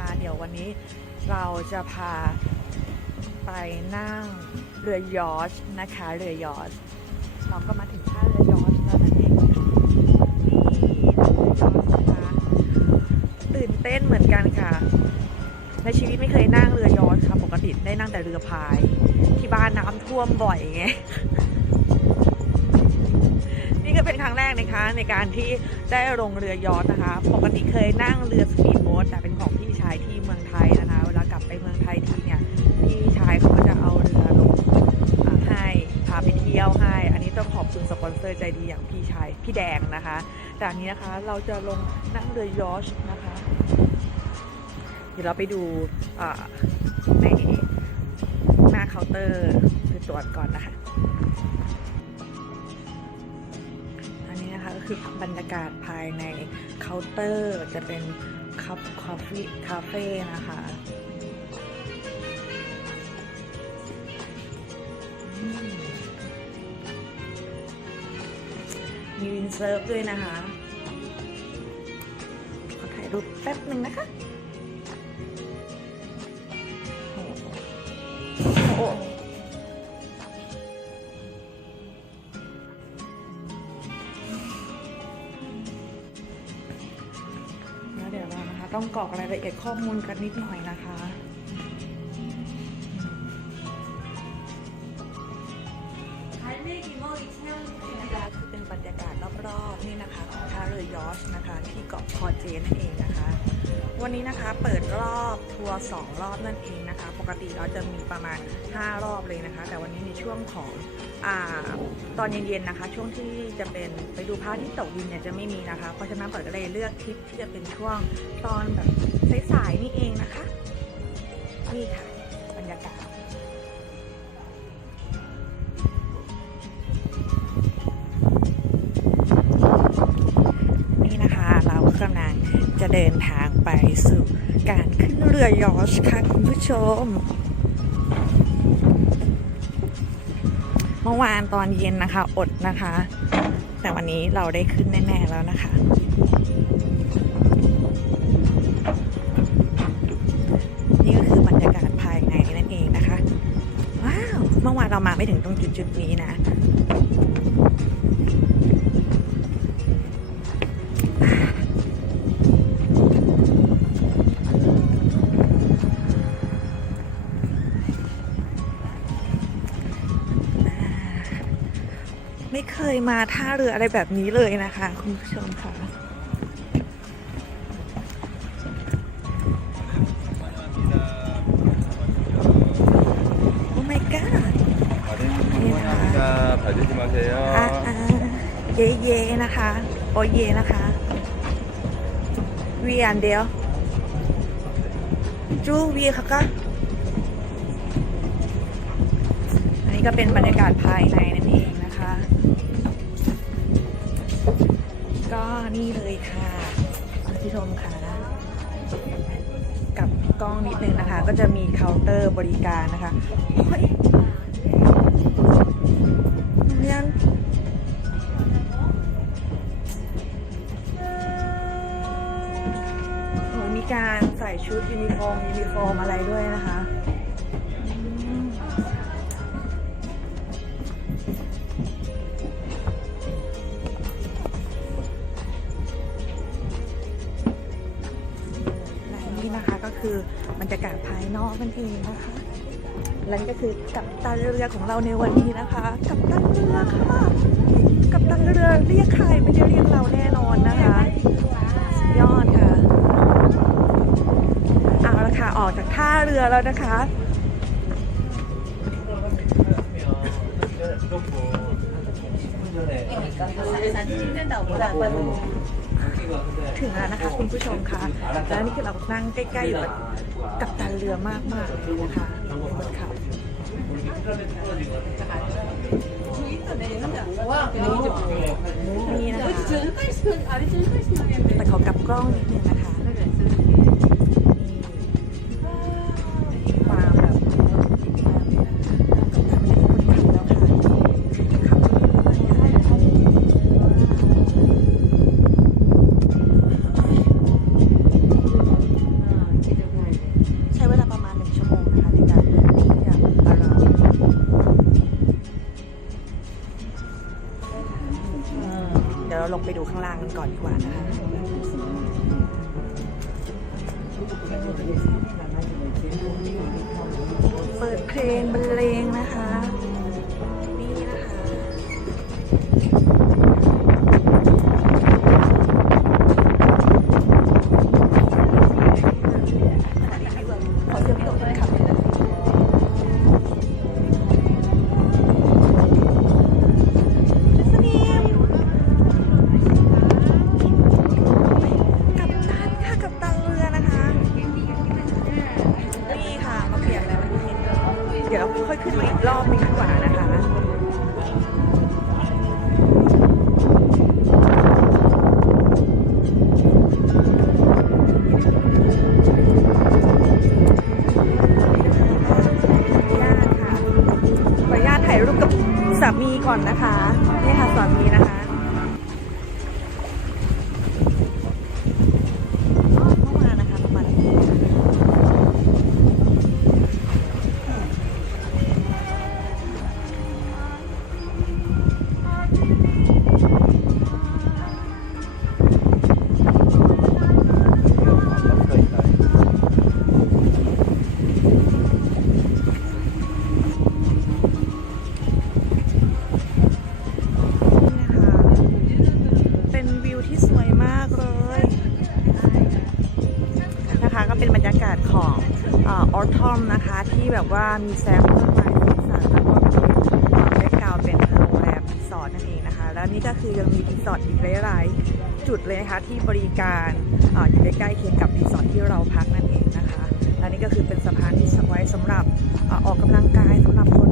นะคะเดี๋ยววันนี้เราจะพาไปนั่งเรือยอชต์นะคะเรือยอชต์เราก็มาถึงท่าเรือยอชต์แล้วนั่นเองค่ะนี่เรือยอชต์นะคะตื่นเต้นเหมือนกันค่ะในชีวิตไม่เคยนั่งเรือยอชต์ค่ะปกติได้นั่งแต่เรือพายที่บ้านน้ำท่วมบ่อยไงนี่ก็เป็นครั้งแรกนะคะในการที่ได้ลงเรือยอชต์นะคะปกติเคยนั่งเรือสปีดโบ๊ทแต่เป็นของพี่ชายที่เมืองไทยนะคะเวลากลับไปเมืองไทยทีเนี่ยพี่ชายเขาก็จะเอาเรือลงให้พาไปเที่ยวให้อันนี้ต้องขอบคุณสปอนเซอร์ใจดีอย่างพี่ชายพี่แดงนะคะแต่อันนี้นะคะเราจะลงนั่งเรือยอชต์นะคะเดี๋ยวเราไปดูในหน้าเคาน์เตอร์คือตรวจก่อนนะคะอันนี้นะคะก็คือบรรยากาศภายในเคาน์เตอร์จะเป็นคัพคาเฟ่นะคะมีวินเซิร์ฟด้วยนะคะขอถ่ายรูปแป๊บหนึ่งนะคะโอ้โหแล้วเดี๋ยวเรานะคะต้องกรอกรายละเอียดข้อมูลกันนิดหน่อยนะคะเป็นบรรยากาศรอบๆนี่นะคะของท่าเรือยอชต์นะคะที่เกาะพอเจนั่นเองนะคะวันนี้นะคะเปิดรอบทัวร์2 รอบนั่นเองนะคะปกติเราจะมีประมาณ5 รอบเลยนะคะแต่วันนี้ในช่วงของตอนเย็นๆนะคะช่วงที่จะเป็นไปดูพระอาทิตย์ตกดินเนี่ยจะไม่มีนะคะเพราะฉะนั้นเปิดก็เลยเลือกทริปที่จะเป็นช่วงตอนแบบสายๆนี่เองนะคะนี่ค่ะบรรยากาศนี่นะคะเรากำลังจะเดินทางไปสู่การขึ้นเรือยอชต์ค่ะคุณผู้ชมเมื่อวานตอนเย็นนะคะอดนะคะแต่วันนี้เราได้ขึ้นแน่ๆแล้วนะคะนี่ก็คือบรรยากาศภายในนั่นเองนะคะว้าวเมื่อวานเรามาไม่ถึงตรงจุดนี้นะไม่เคยมาท่าเรืออะไรแบบนี้เลยนะคะคุณผู้ชมค่ะโอ้ my god นี่นะคะเย่นะคะโอเย่นะคะวีอันเดียวจูวีค่ะก็อันนี้ก็เป็นบรรยากาศภายในนั่นเองนะคะก็นี่เลยค่ะคุณผู้ชมค่ะกับกล้องนิดนึงนะคะก็จะมีเคาน์เตอร์บริการนะคะเฮ้ยเรียนมีการใส่ชุดยูนิฟอร์มอะไรด้วยนะคะก็คือบรรยากาศภายนอกนั่นเองนะคะและนี่ก็คือกัปตันเรือของเราในวันนี้นะคะกัปตันเรือค่ะกัปตันเรือเรียกใครไม่ได้เรียกเราแน่นอนนะคะยอดค่ะเอาละค่ะออกจากท่าเรือแล้วนะคะถึงแล้วนะคะคุณผู้ชมคะแล้วนี่คือเรานั่งใกล้ๆอยู่กับกัปตันเรือมากๆเลยนะคะบนเขานี่นะคะแต่ขอกลับกล้องนิดนึงนะคะความแบบ นะคะเปิดเพลงบรรเลงนะคะนี่นะคะขอเสียงพี่โดดด้วยค่ะกัปตันเรือนะคะ นี่ค่ะมาเปลี่ยนแล้ววันนี้เดี๋ยวค่อยขึ้นมาอีกรอบนึงดีกว่านะคะขออนุญาตถ่ายรูปกับสามีก่อนนะคะนี่ค่ะสามีนะคะเข้ามานะคะประมาณนี้ที่สวยมากเลยนะคะก็เป็นบรรยากาศของออทอมนะคะที่แบบว่ามีแซมต้นไม้สีสันแล้วก็มีแบ็คกราวด์เป็นโรงแรมรีสอร์ทนั่นเองนะคะแล้วนี่ก็คือยังมีรีสอร์ทอีกหลายๆจุดเลยนะคะที่บริการอยู่ใกล้ๆเคียงกับรีสอร์ทที่เราพักนั่นเองนะคะและนี่ก็คือเป็นสะพานที่ไว้สำหรับออกกำลังกายสำหรับคน